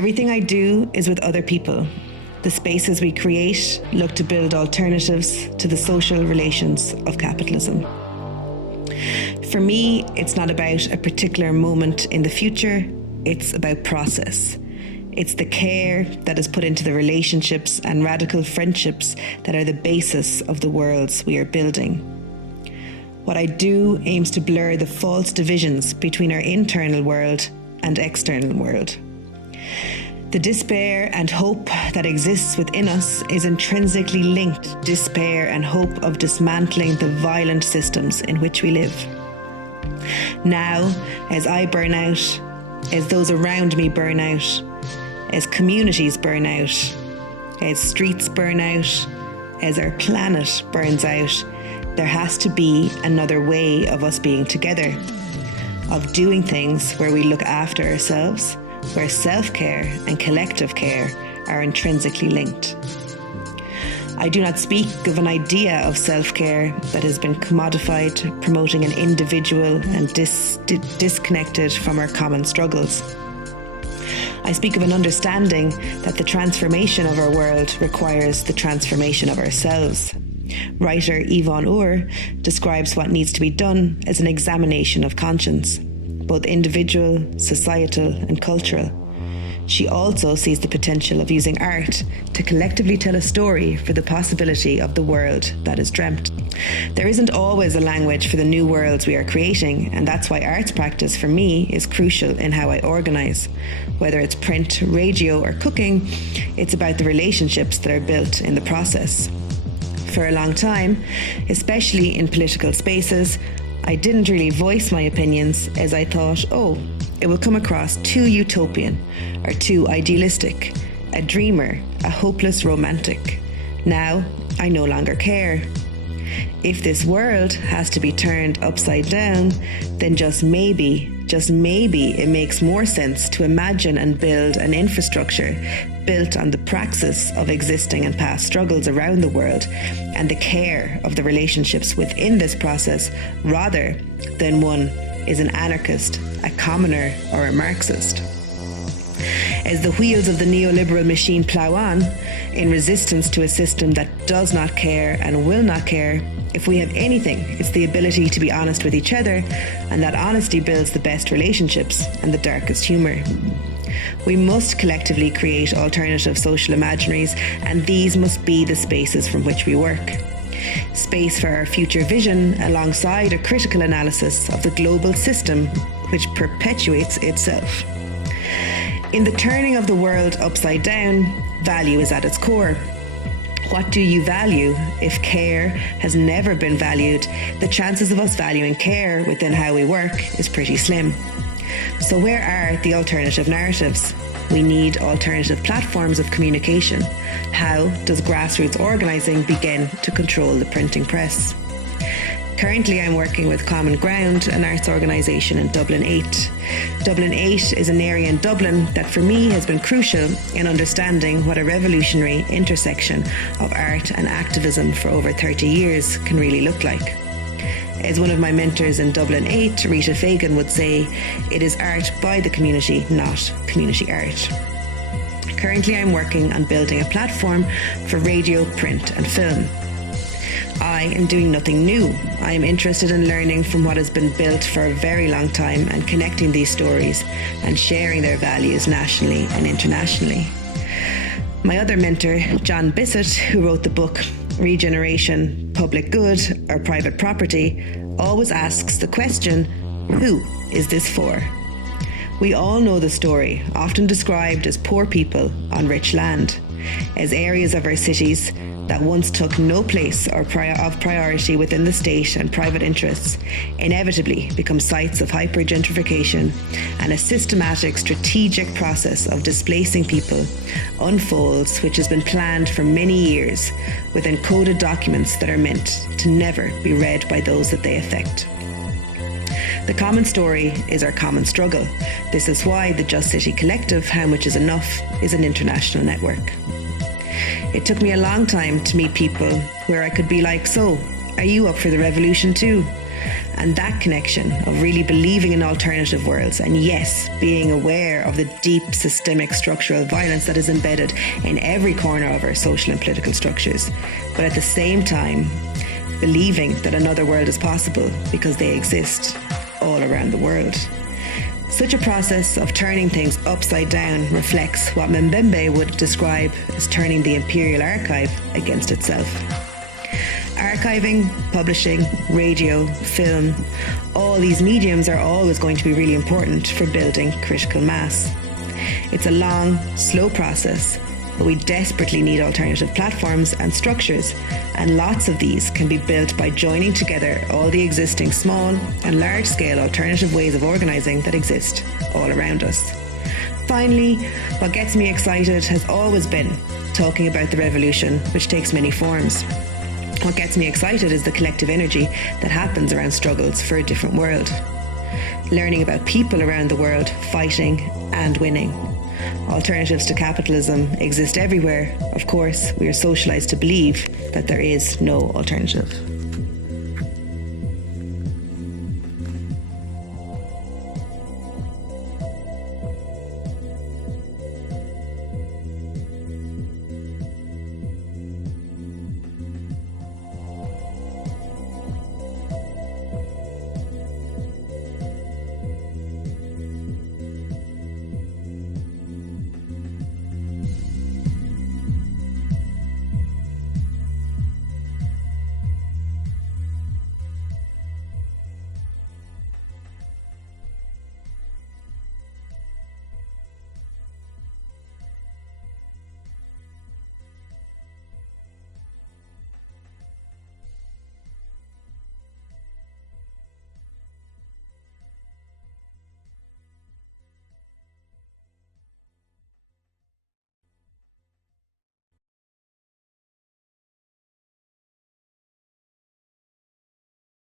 Everything I do is with other people. The spaces we create look to build alternatives to the social relations of capitalism. For me, it's not about a particular moment in the future, it's about process. It's the care that is put into the relationships and radical friendships that are the basis of the worlds we are building. What I do aims to blur the false divisions between our internal world and external world. The despair and hope that exists within us is intrinsically linked to despair and hope of dismantling the violent systems in which we live. Now, as I burn out, as those around me burn out, as communities burn out, as streets burn out, as our planet burns out, there has to be another way of us being together, of doing things where we look after ourselves, where self-care and collective care are intrinsically linked. I do not speak of an idea of self-care that has been commodified, promoting an individual and disconnected from our common struggles. I speak of an understanding that the transformation of our world requires the transformation of ourselves. Writer Yvonne Orr describes what needs to be done as an examination of conscience, both individual, societal, and cultural. She also sees the potential of using art to collectively tell a story for the possibility of the world that is dreamt. There isn't always a language for the new worlds we are creating, and that's why arts practice for me is crucial in how I organise. Whether it's print, radio, or cooking, it's about the relationships that are built in the process. For a long time, especially in political spaces, I didn't really voice my opinions as I thought, it will come across too utopian or too idealistic, a dreamer, a hopeless romantic. Now, I no longer care. If this world has to be turned upside down, then just maybe it makes more sense to imagine and build an infrastructure built on the praxis of existing and past struggles around the world and the care of the relationships within this process, rather than one is an anarchist, a commoner, or a Marxist. As the wheels of the neoliberal machine plough on, in resistance to a system that does not care and will not care, if we have anything, it's the ability to be honest with each other, and that honesty builds the best relationships and the darkest humour. We must collectively create alternative social imaginaries, and these must be the spaces from which we work. Space for our future vision alongside a critical analysis of the global system which perpetuates itself. In the turning of the world upside down, value is at its core. What do you value? If care has never been valued, the chances of us valuing care within how we work is pretty slim. So where are the alternative narratives? We need alternative platforms of communication. How does grassroots organising begin to control the printing press? Currently, I'm working with Common Ground, an arts organisation in Dublin 8. Dublin 8 is an area in Dublin that for me has been crucial in understanding what a revolutionary intersection of art and activism for over 30 years can really look like. As one of my mentors in Dublin 8, Rita Fagan, would say, it is art by the community, not community art. Currently, I'm working on building a platform for radio, print and film. I am doing nothing new. I am interested in learning from what has been built for a very long time and connecting these stories and sharing their values nationally and internationally. My other mentor, John Bisset, who wrote the book Regeneration, Public Good or Private Property, always asks the question, who is this for? We all know the story, often described as poor people on rich land, as areas of our cities that once took no place or of priority within the state and private interests inevitably become sites of hyper-gentrification, and a systematic strategic process of displacing people unfolds, which has been planned for many years with encoded documents that are meant to never be read by those that they affect. The common story is our common struggle. This is why the Just City Collective, How Much Is Enough, is an international network. It took me a long time to meet people where I could be like, so, are you up for the revolution too? And that connection of really believing in alternative worlds, and yes, being aware of the deep systemic structural violence that is embedded in every corner of our social and political structures, but at the same time, believing that another world is possible because they exist all around the world. Such a process of turning things upside down reflects what Mbembe would describe as turning the imperial archive against itself. Archiving, publishing, radio, film, all these mediums are always going to be really important for building critical mass. It's a long, slow process, but we desperately need alternative platforms and structures, and lots of these can be built by joining together all the existing small and large-scale alternative ways of organising that exist all around us. Finally, what gets me excited has always been talking about the revolution, which takes many forms. What gets me excited is the collective energy that happens around struggles for a different world. Learning about people around the world fighting and winning. Alternatives to capitalism exist everywhere. Of course, we are socialised to believe that there is no alternative.